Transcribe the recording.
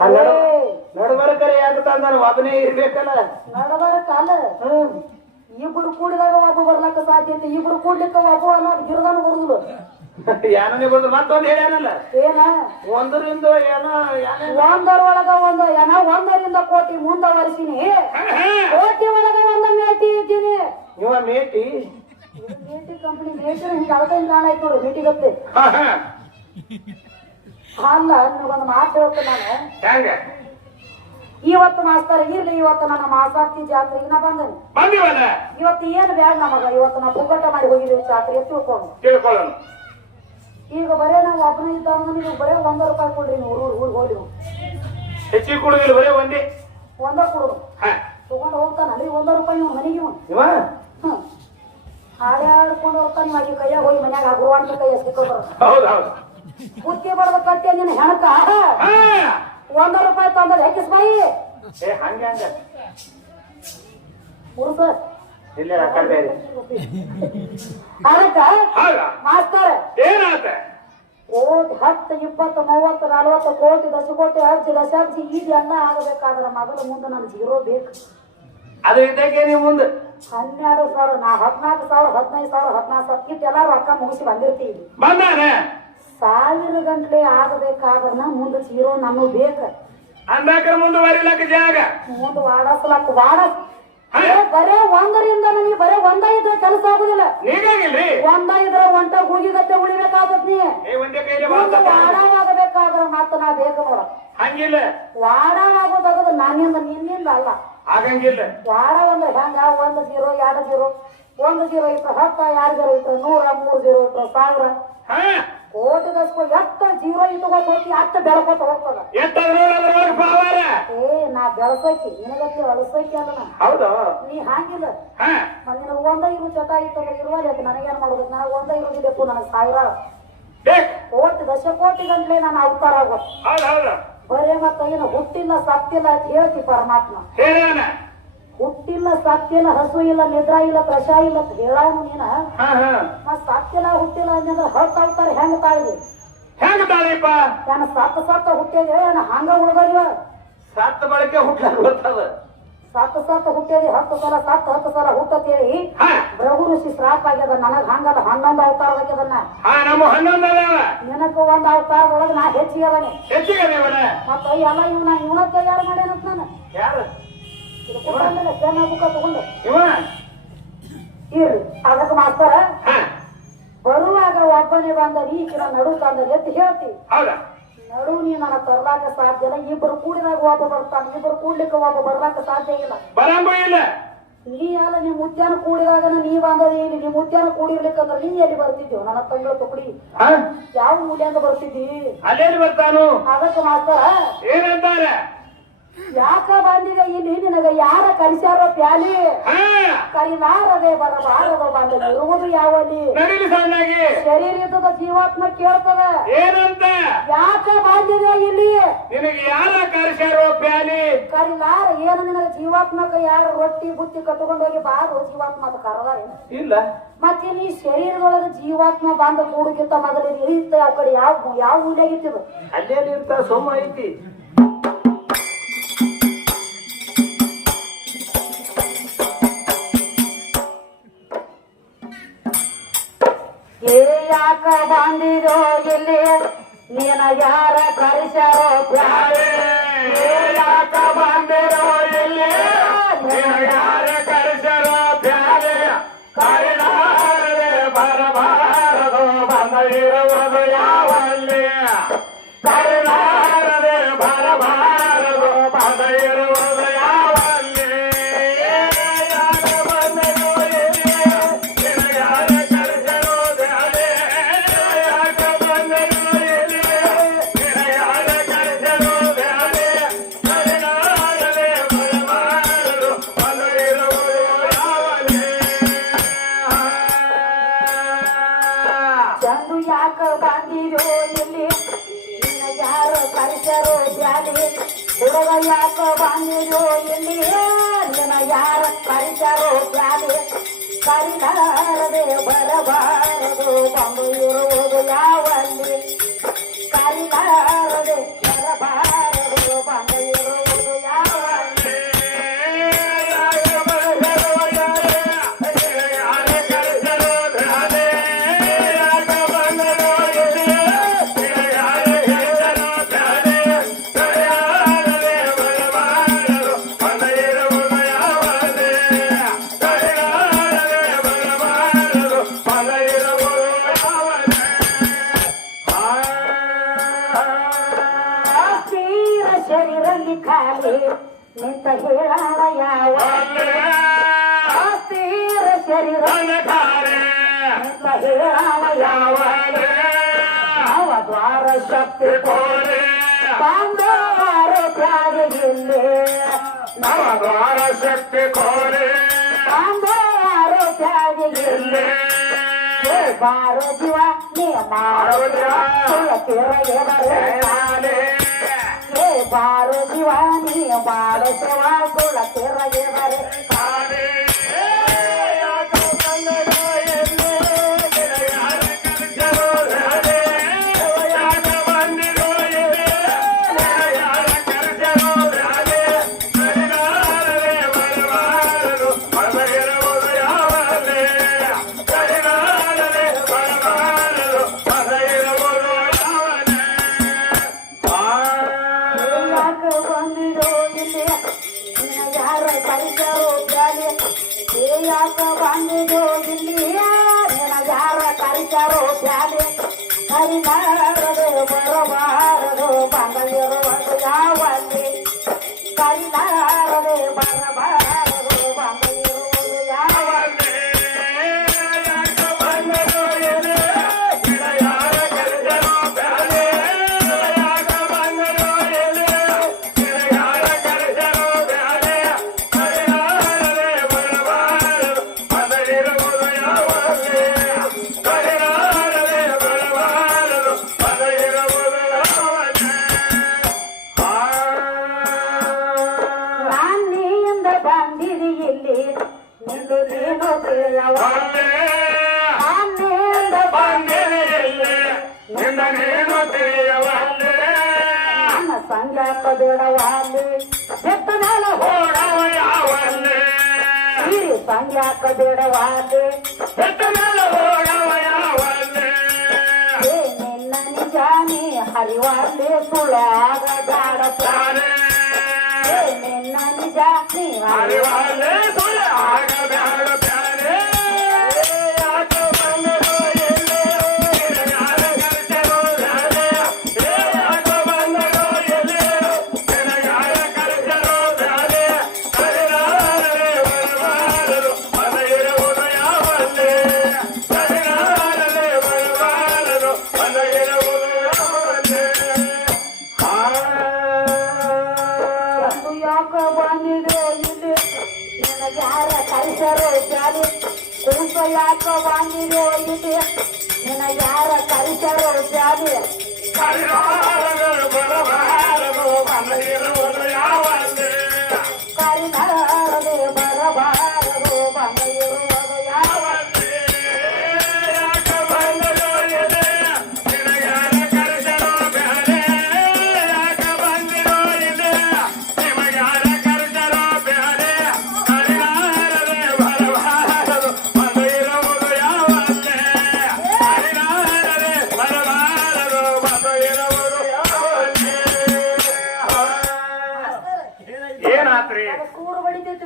ನಡಬರ್ಕರೆ ಯಾಕಂತ ನಾನು ಒಬ್ಬನೇ ಇರ್ಬೇಕಲ್ಲ. ನಡಬರ್ಕಲ್ಲ ಇಬ್ರು ಕೂಡಿದಾಗ ಒಬ್ಬ ಬರ್ಲಕ್ಕ ಸಾಧ್ಯತೆ, ಇಬ್ರು ಕೂಡ್ಲಿಕ್ಕ ಒಬ್ಬ ಅನ್ನೋದು ಗಿರದಾನು ಬರುದಿಲ್ಲ. ಯಾನೇ ಬಂದು ಮತ್ತೊಂದು ಹೇಳ್ಯಾನಲ್ಲ ಏನ ಒಂದರಿಂದ ಏನೋ ಒಂದರೊಳಗ ಒಂದು ಏನ ಒಂದರಿಂದ ಕೋಟಿ ಮುಂದವರ್ಸಿನಿ, ಕೋಟಿ ಒಳಗ ಒಂದು ಮೇಟಿ ಇದ್ದೀನಿ. ಇವ ಮೇಟಿ ಮೇಟಿ ಕಂಪನಿ ಮೇಟಿ ಹಿಂಗ ಅಳತಂಗ್ ಕಾಣಾಯ್ತು ನೋಡು ಮೇಟಿಗತ್ತೆ. ಅಲ್ಲ ನಿನಗೊಂದು ಮಾತು ಹೇಳ್ತೇನೆ ನಾನು. ಹೆಂಗ ಇವತ್ತು ಮಾಸ್ತರ ಇರ್ಲಿ, ಇವತ್ತು ನನ್ನ ಮಾಸಾಪ್ತಿ ಜಾತ್ರೆಗೆ ನಾ ಬಂದನಿ. ಇವತ್ತು ಏನು ಬ್ಯಾಡ ನಮಗ, ಇವತ್ತು ನಾ ಪುಕ್ಕಟ ಮಾಡಿ ಹೋಗಿದ್ದೀವಿ ಜಾತ್ರೆಗೆ ತಿಳ್ಕೊಳ್ಳೋಣ. ಈಗ ಬರೇ ನಾವು ಒಬ್ಬನೇ ಇದ್ದಾಗ ನೀವು ಬರೇ ₹100 ಕೊಡ್ರಿ, ನೀವು ಊರಿಗೆ ಹೋಗಿ ಹೆಚ್ಚಿಗೆ ಕೊಡುದಿಲ್ಲ, ಬರೇ ಒಂದೇ ಕೊಡು ತಗೊಂಡು ಹೋಗ್ತಾನಲ್ರಿ ₹100 ಇವ್ ಮನೆಗೆ ಹಾಡ್ಯಾಡ್ಕೊಂಡು ಹೋಗ್ತಾನೆ. ನೀವು ಆಗಿ ಕೈಯಾಗ ಹೋಗಿ ಮನ್ಯಾಗ ಗುರುವಾಂತ ಕೈಯ ಸಿಕ್ಕೋಬಾರ ಕುತ್ತಿ ಬಡದ ಕಟ್ಟಿ ನಿನ್ನ ಹೆಣಕ ₹100 ತಂದ್ರೆ ಹೆಕ್ಕಿಸ್ ಬಾಯಿ ಮುರುಸ ಅದಕ್ಕ ಮಾಸ್ತರ ಕೋಟಿ 10, 20, 30, 40 ಕೋಟಿ ದಶಕೋಟಿ ದಶಾಬ್ಜಿ ಇದೆಲ್ಲ ಆಗಬೇಕಾದ್ರೆ ಮೊದಲು ಮುಂದೆ ನನ್ ಜೀರೋ ಬೇಕು. ಅದು ಇದಕ್ಕೆ ನೀವು ಮುಂದೆ 12,000 ನಾ 14,000 15,000 14,000 ಇಟ್ಟೆಲ್ಲ ರೊಕ್ಕ ಮುಗಿಸಿ ಬಂದಿರ್ತೀವಿ. 1,000 ಗಂಟ್ಲೆ ಆಗಬೇಕಾದ್ರ ಮುಂದೆ ಜೀರೋ ನಮಗ್ ಬೇಕ. ಮುಂದುವರಿಲಕ್ಕ ಜಾಗ ಮುಂದೆ ವಾಡಸ್ಲಕ್ ಬರೇ ಒಂದರಿಂದ ನನಗೆ ಬರೇ ಒಂದ ಇದ್ರೆ ಕೆಲಸ ಆಗುದಿಲ್ಲ. ಒಂದ ಇದ್ರೆ ಒಂಟ ಗೂಗಿಗತ್ತೆ ಉಳಿಬೇಕಾಗತ್ ನೀ ವಾಡವಾಗಬೇಕಾದ್ರ ಮತ್ತ ನಾ ಬೇಕು ನೋಡ. ಹಂಗಿಲ್ಲ ವಾಡವಾಗೋದಾಗದ ನನ್ನಿಂದ ನಿನ್ನಿಂದ ಅಲ್ಲ. ಆಗಂಗಿಲ್ಲ ವಾಡ ಅಂದ್ರೆ ಹೆಂಗ 1 0 2 0 1 0 ಇಟ್ರ 10, 2 0 ಇಟ್ರ 100, 3 0 ಇಟ್ರ 1000 ಕೋಟಿ ದಸ್ಕೊ ಎಷ್ಟ ಜೀರೋ ಇಟ್ಕೋತ ಹೋಗಿ ಅಷ್ಟ ಬೆಳಕೋತ ಹೋಗ್ತದ. ನಾ ಬೆಳಸಕಿ ನಿನಗತ್ತೆ ಅಳಸಕಿ ಅಲ್ಲ ಹೌದು. ನೀ ಹಾಗಿಲ್ಲ ನಿನಗ ಒಂದ ಇರು ಚಟ ಇತ್ತಂದ್ರೆ ಇರುವಲ್ಲ ನನಗೇನ್ ಮಾಡ್ಬೇಕು, ನನಗ ಒಂದ ಇರುದಿಲ್ಲಪ್ಪು ನನಗ್ 1000 ಕೋಟಿ ದಶಕೋಟಿ ಗಂಟ್ಲೆ ನಾನು ಅವತಾರ ಆಗೋದು. ಬರೇ ಮತ್ತ ಏನು ಹುಟ್ಟಿಲ್ಲ ಸತ್ತಿಲ್ಲ ಅಂತ ಹೇಳ್ತಿ ಪರಮಾತ್ಮ. ಹುಟ್ಟಿಲ್ಲ ಸತ್ತಿಲ್ಲ ಹಸು ಇಲ್ಲ ನಿದ್ರಾ ಇಲ್ಲ ಪ್ರಶಾ ಇಲ್ಲ ಅಂತ ಹೇಳವನು ನೀನ. ಮತ್ ಸತ್ತಿಲ್ಲ ಹುಟ್ಟಿಲ್ಲ ಅಂದ್ರೆ 10 ಅವತಾರ ಹೆಂಗ ತಾಳಿದಿ? ನಾನು ಸತ್ತ ಹುಟ್ಟಿದೆ ಹಂಗ ಉಳ್ದವ ಸತ್ತ ಬಳಕೆ ಹುಟ್ಟದ ಸತ್ತ ಹುಟ್ಟಿದಿ 10 ಸಲ 10 ಸಲ ಹುಟ್ಟತೇಳಿ ಭೃಗು ಋಷಿ ಶ್ರಾಪ ಆಗ್ಯದ. ನನಗ್ ಹಂಗದ 11 ಅವತಾರದಾಗ್ಯದನ್ನ ನಿನಗ 1 ಅವತಾರದೊಳಗ ನಾ ಹೆಚ್ಚಿಗೆ ಅದನಿ. ಮತ್ತ ಎಲ್ಲ ಇವನ ತಯಾರು ಮಾಡ್ಯಾನಂತ ನಾನು ತಗೊಂಡು ಇರ್ರಿ. ಅದಕ್ಕೆ ಮಾಸ್ತರ ಬರುವಾಗ ಒಬ್ಬನೇ ಬಂದ ಈಕಿನ ನಡು ತಂದ ಎದ್ದು ಹೇಳ್ತಿ ನಡು ನೀ ನನ್ನ ತರ್ಲಾಕ ಸಾಧ್ಯ ಇಲ್ಲ. ಇಬ್ಬರು ಕೂಡಿದಾಗ ಒಬ್ಬ ಬರ್ತಾನೆ, ಇಬ್ಬರು ಕೂಡ್ಲಿಕ್ಕೆ ಒಬ್ಬ ಬರ್ಲಾಕ ಸಾಧ್ಯ ಇಲ್ಲ. ನೀ ಅಲ್ಲ ನಿಮ್ ಮುತ್ಯಾನ ಕೂಡಿದಾಗ ನೀ ಬಂದದಿ ಇಲ್ಲಿ. ನಿಮ್ ಮುತ್ಯಾನ ಕೂಡಿರ್ಲಿಕ್ಕಂದ್ರೆ ನೀ ಎಲ್ಲಿ ಬರ್ತಿದ್ದೀವ? ನನ್ನ ತಂಗಳ ತುಕಡಿ ಯಾವ ಮೂಲ್ಯಾಂಗ ಬರ್ತಿದ್ದಿ? ಅದಕ್ಕೆ ಮಾಸ್ತರ ಯಾಕ ಬಂದಿದೆ ಇಲ್ಲಿ ನಿನಗ ಯಾರ ಕಲಿಸ್ಯಾರೋ ಪ್ಯಾಲಿ ಕರಿಲಾರದೆ ಬರಬಾರದ ಬಂದ ಇರುವುದು ಯಾವಲ್ಲಿ ಶರೀರ ಇದ್ದದ ಜೀವಾತ್ಮ ಕೇಳ್ತದ ಯಾಕ ಬಂದಿದೆ ಇಲ್ಲಿ ನಿನಗೆ ಯಾರ ಕಲಿಸ್ಯಾರೋ ಪ್ಯಾಲಿ ಕರಿಲಾರ ಏನು ನಿನಗ ಜೀವಾತ್ಮಕ ಯಾರು ರೊಟ್ಟಿ ಬುತ್ತಿ ಕಟ್ಕೊಂಡು ಹೋಗಿ ಬಾರು ಜೀವಾತ್ಮ ಕರದಾರ ಇಲ್ಲ. ಮತ್ತೆ ನೀ ಶರೀರದೊಳಗ ಜೀವಾತ್ಮ ಬಂದ ಕೂಡಕ್ಕಿಂತ ಮೊದಲು ಇಳಿತ ಆ ಕಡೆ ಯಾವ ಮೂಲೆಯಾಗಿತ್ತು ಅಲ್ಲೇ ಇರ್ತ ಸೊಮ್ಮ ಐತಿ. ಯಾಕ ಬಂದಿರೋ ಇಲ್ಲಿ ನೀನ ಯಾರ ಕರಿಸ್ಯಾರೋ ಪ್ಯಾಲೆ? ಯಾಕ ಬಂದಿರೋ ಇಲ್ಲಿ ಯಾರ ಕರಿಸ್ಯಾರೋ ಪ್ಯಾಲೆ ಕರಿಲಾರದೆ ಬರಬಾರದು ಬಂದ ಇರುವುದು ಯಾವಲ್ಲಿ ಕರಿಲಾರದೆ ಬರಬಾರದು ಬಂದ ಇರುವುದು ಯಾವಲ್ಲಿ ಯಾಕ ಬಂದಿರೋ ಇಲ್ಲಿ ಯಾರ ಕರಿಸ್ಯಾರೋ ಪ್ಯಾಲೆ ಯಾಕ ಬಂದಿರೋ ಇಲ್ಲಿ ಯಾರ ಕರಿಸ್ಯಾರೋ ಪ್ಯಾಲೆ ಕರಿಲಾರದೆ ಬರಬಾರದು ಬಂದ ಇರುವುದು ಯಾವಲ್ಲಿ. ಚಂದು ಯಾಕ ಬಂದಿರೋ ಇಲ್ಲಿ ನಿನ್ನ ಯಾರ ಕರಿಸ್ಯಾರೋ ಪ್ಯಾಲೆ? ಹುಡುಗ ಯಾಕ ಬಂದಿರೋ ಇಲ್ಲಿ ನಿನ್ನ ಯಾರ ಕರಿಸ್ಯಾರೋ ಪ್ಯಾಲೆ? ಕರಿಲಾರದೆ ಬರಬಾರದು ಬಂದು ಇರುವುದು ಯಾವಲ್ಲಿ ಕರಿಲಾರದೆ ಬರಬಾರದು ನಾಲಿಗೆ ಖಾಲಿ ನಿಂತ ಹೇಳಾಳ ಯಾವ ಒಲ್ಲೆ ಆಸ್ತೀರ ಶರೀರ ಅನಘಾರೆ ನಿಂತ ಹೇಳಾಳ ಯಾವ ಯಾವಲೆ ಯಾವ ದ್ವಾರ ಶಕ್ತಿ ಕೋರೆ ಬಾಂಧವಾರ ತ್ಯಾಗಿಲ್ಲೇ ನವದ್ವಾರ ಶಕ್ತಿ ಕೋರೆ ಬಾಂಧವಾರ ತ್ಯಾಗಿಲ್ಲೇ ಬಾರೋ ಜೀವ ನೀ ಯಾಲೆ ಏ ಬಾರೋ ಜೀವ ನೀ ಬಾರೋ ಶಿವ ಸುಳ್ಳ ತಿರಗಿದರೆ ಕಾಲೆ ಯಾಕ ಬಂದರೋ ಎಲ್ಲೇ ಯಾರ ಕರ್ಜರೋ ಧಾರೆ ಯಾಕ ಬಂದಿರೋ ಎಲ್ಲೇ ಯಾರ ಕರ್ಜರೋ ಧಾರೆ ಕರಿನಾರರೆ ಬರಬಾರದು ಮದಗಿರುವುದು ಯಾವಲೆ ಕರಿನಾರರೆ ಬರಬಾರದು ಮದಗಿರುವುದು ಯಾವಲೆ ಯಾಕ ಬಂದಿರೋ ಇಲ್ಲಿ ಯಾರ ಕರಿತಾರೋ ಪ್ಯಾಲೆ ಯಾಕ ಬಂದಿರೋ ಇಲ್ಲಿ ಯಾರ ಕರಿತಾರೋ ಪ್ಯಾಲೆ ಕರಿನಾರದೆ ಬರಬಾರದು ಬಂದಿರುವುದು ಯಾವಲ್ಲಿ ಕರಿನಾರದೆ ಬರಬಾರದು ಬಂದಿರುವುದು ಯಾವ ನಾನಿಂದ ಬಂದಿರಿ ಇಲ್ಲಿ ನಿಂದು ನೀನು ತಿಳಿಯವ ನಾನಿಂದ ನನ್ನ ಸಂಗಾತ ಬಿಡವಾಲಿ ಬೆತ್ತ ಮೇಲೆ ಹಿರಿ ಸಂಗಾತ ಬಿಡವಾಲಿ ನಿನ್ನ ನಿಜಾನಿ ಹರಿವಾಲಿ ಸುಳ್ಳಾಗ ಜಾಡ ನಿನ್ನ ನಿಜಾನಿ ಅರಿವಾಲೆ ಸುಳ್ಳ ಆಗ ಬ್ಯಾಡ ಬ್ಯಾರೆ ಯಾಕ ಬಂದರೋ ಎಲ್ಲೇ ಯಾರ ಕರ್ಜರೋ ಧಾರೆ ಯಾಕ ಬಂದರೋ ಎಲ್ಲೇ ಯಾರ ಕರ್ಜರೋ ಧಾರೆ ಕರಿನಾರರೆ ಬರಬಾರದು ಮದ ಇರುವುದು ಯಾವಲ್ಲೇ ಕರಿನಾರರೆ ಬರಬಾರದು ಮದ ಇರುವುದು ಯಾವಲ್ಲೇ ಒಂದು ಯಾಕ ಬಂದಿರೋ ಇಲ್ಲಿ ನನಗೆ ಯಾರ ಕರಿಸರೋ ಜಾಲಿ ಕೂಸ ಯಾಕ ಬಂದಿರೋ ಇಲ್ಲಿ ನಿನಗೆ ಯಾರ ಕರಿಸರೋ ಜಾಲಿ ಕರಿನಾರರೆ ಬರಬಾರದು ಮದ ಇರುವುದು ಯಾವಲ್ಲೇ ಕರಿನಾರದೆ ಬರಬಾರದು ಬಂದ ಇರುವುದು ಯಾವ ಯಾಕ ಬಂದರೋ ಎದೆ ನಿನಗ್ಯಾರ ಕರ್ಜರೋ ಬ್ಯಾರೆ ಯಾಕ ಬಂದಿರೋ ಎದೆ ನಿಮಗ್ಯಾರ ಕರ್ಜರೋ ಬ್ಯಾರೆ ಕರಿನಾರರೆ ಬರಬಾರದು ಮದ ಇರುವುದು ಯಾವಲ್ಲೇ ಕರಿನಾರರೆ ಬರಬಾರದು ಮದ ಇರುವುದು ಯಾವಲ್ಲೇ ಏನಾತ್ರಿ ಕೂರು ಬಡಿತೈತಿ